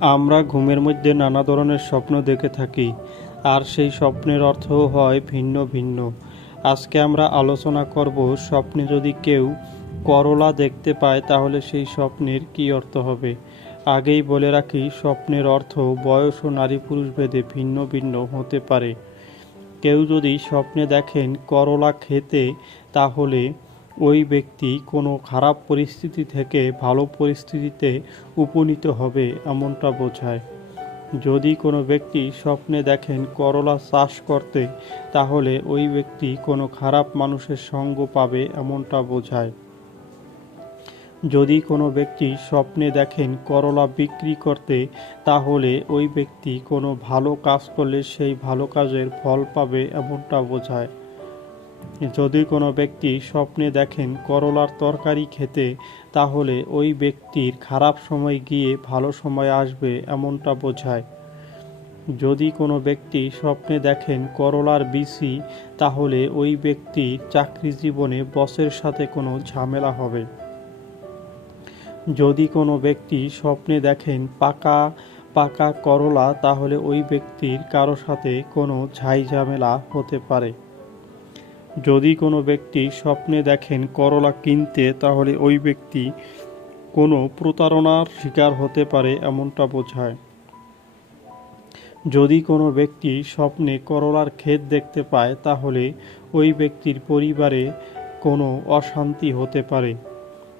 আমরা ঘুমের মধ্যে নানা ধরনের স্বপ্ন দেখে থাকি, আর সেই স্বপ্নের অর্থও হয় ভিন্ন ভিন্ন। আজকে আমরা আলোচনা করব স্বপ্নে যদি কেউ করলা দেখতে পায়, তাহলে সেই স্বপ্নের কী অর্থ হবে? আগেই বলে রাখি, স্বপ্নের অর্থ বয়স ও নারী পুরুষ ভেদে ভিন্ন ভিন্ন হতে পারে। কেউ যদি স্বপ্নে দেখেন করলা খেতে, তাহলে ওই ব্যক্তি কোনো খারাপ পরিস্থিতি থেকে ভালো পরিস্থিতিতে উপনীত হবে এমনটা বোঝায়। যদি কোনো ব্যক্তি স্বপ্নে দেখেন করলা চাষ করতে, তাহলে ওই ব্যক্তি কোনো খারাপ মানুষের সঙ্গ পাবে এমনটা বোঝায়। যদি কোনো ব্যক্তি স্বপ্নে দেখেন করলা বিক্রি করতে, তাহলে ওই ব্যক্তি কোনো ভালো কাজ করলে সেই ভালো কাজের ফল পাবে এমনটা বোঝায়। যদি কোনো ব্যক্তি স্বপ্নে দেখেন করলার তরকারি খেতে, তাহলে ওই ব্যক্তির খারাপ সময় গিয়ে ভালো সময় আসবে এমনটা বোঝায়। যদি কোনো ব্যক্তি স্বপ্নে দেখেন করলার বিসি, তাহলে ওই ব্যক্তির চাকরি জীবনে বসের সাথে কোনো ঝামেলা হবে। যদি কোনো ব্যক্তি স্বপ্নে দেখেন পাকা পাকা করলা, তাহলে ওই ব্যক্তির কারও সাথে কোনো ঝাই ঝামেলা হতে পারে। যদি কোনো ব্যক্তি স্বপ্নে দেখেন করলা কিনতে, তাহলে ওই ব্যক্তি কোনো প্রতারণার শিকার হতে পারে এমনটা বোঝায়। যদি কোনো ব্যক্তি স্বপ্নে করলার ক্ষেত দেখতে পায়, তাহলে ওই ব্যক্তির পরিবারে কোনো অশান্তি হতে পারে।